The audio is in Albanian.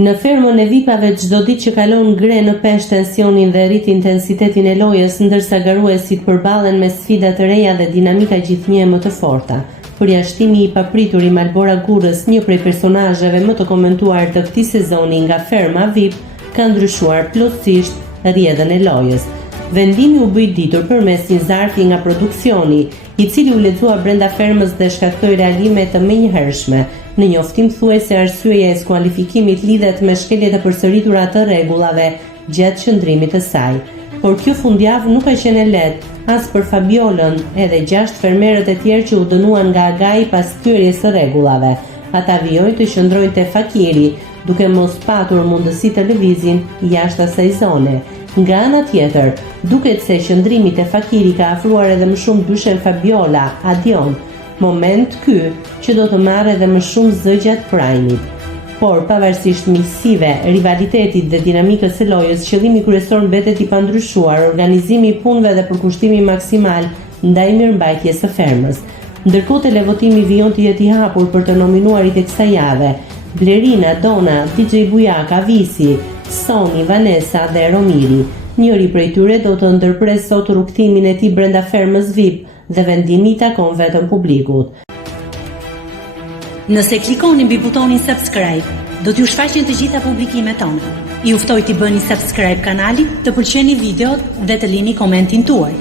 Në fermën e vipave çdo ditë që kalon ngre në pesh tensionin dhe rrit intensitetin e lojës, ndërsa garuesit përballen me sfida të reja dhe dinamika gjithnjë më të forta. Përjashtimi i papritur i Malbora Gurrës, një prej personazheve më të komentuar të këtij sezoni nga ferma VIP, ka ndryshuar plotësisht rrjedhën e lojës. Vendimi u bë i ditur përmes një zarfi nga produksioni, i cili u lexua brenda fermës dhe shkaktoi reagime të menjëhershme. Në njoftim thuajse arsyeja e skualifikimit lidhet me shkeljet e përsëritura të rregullave gjatë qëndrimit të saj. Por kjo fundjavë nuk ka qenë lehtë as për Fabiolën, edhe 6 fermerët e tjerë që u dënuan nga Agai pas thyrjes së rregullave. Ata vijojnë të qëndrojnë te Fakiri, duke mos patur mundësi të lëvizin jashtë asaj zone. Nga ana tjetër, duket se qëndrimi te Fakiri ka afruar edhe më shumë dyshen Fabiola, Adion, moment ky që do të marrë edhe më shumë zë gjatë prajmit. Por pavarësisht miqësive, rivalitetit dhe dinamikës së lojës, qëllimi kryesor mbetet i pandryshuar, organizimi i punëve dhe përkushtimi maksimal ndaj mirëmbajtjes së fermës. Ndërkohë televotimi vijon të jetë i hapur për të nominuarit e kësaj jave: Blerina, Dona, DJ Bujaka, Visi, Soni, Vanessa dhe Romiri. Njëri prej tyre do të ndërpres sot rrugtimin e tij brenda fermës VIP dhe vendimi i takon vetëm publikut. Nëse klikoni mbi butonin subscribe, do t'ju shfaqen të gjitha publikimet tona. Ju ftoj t'i bëni subscribe kanalit, të pëlqeni videot dhe të lini komentin tuaj.